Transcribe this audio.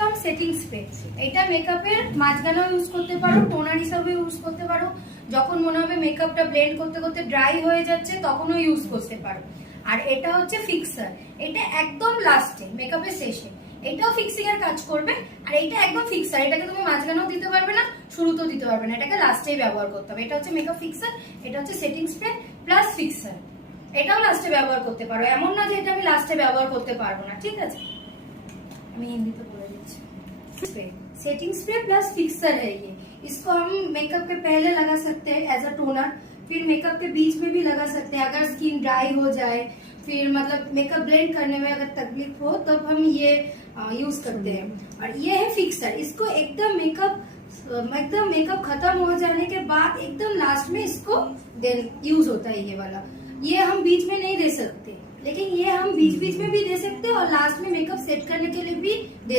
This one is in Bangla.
কাম সেটিং স্প্রে। এটা মেকআপের মাঝখানেও ইউজ করতে পারো, টোনার হিসাবে ইউজ করতে পারো, যখন মনে হবে মেকআপটা ব্লেন্ড করতে করতে ড্রাই হয়ে যাচ্ছে তখনও ইউজ করতে পারো। আর এটা হচ্ছে ফিক্সার, এটা একদম লাস্টে মেকআপের শেষে, এটাও ফিক্সিং এর কাজ করবে। আর এটা একদম ফিক্সার, এটাকে তুমি মাঝখানেও দিতে পারবে না, শুরুতেও দিতে পারবে না, এটাকে লাস্টেই ব্যবহার করতে হবে। এটা হচ্ছে মেকআপ ফিক্সার, এটা হচ্ছে সেটিং স্প্রে প্লাস ফিক্সার। এটাও লাস্টে ব্যবহার করতে পারো, এমন না যে এটা আমি লাস্টে ব্যবহার করতে পারবো না, ঠিক আছে। আমি হিंदी बोल दिच्छी। सेटिंग स्प्रे प्लस फिक्सर है ये। इसको हम मेकअप के पहले लगा सकते हैं एज अ टोनर, फिर मेकअप के बीच में भी लगा सकते हैं अगर स्किन ड्राई हो जाए, फिर मतलब मेकअप ब्लेंड करने में अगर तकलीफ हो तब हम ये यूज करते हैं। और ये है फिक्सर, इसको एकदम मेकअप खत्म हो जाने के बाद एकदम लास्ट में इसको यूज होता है ये वाला। ये हम बीच में नहीं दे सकते, लेकिन ये हम बीच बीच में भी दे सकते हैं और लास्ट में मेकअप सेट करने के लिए भी दे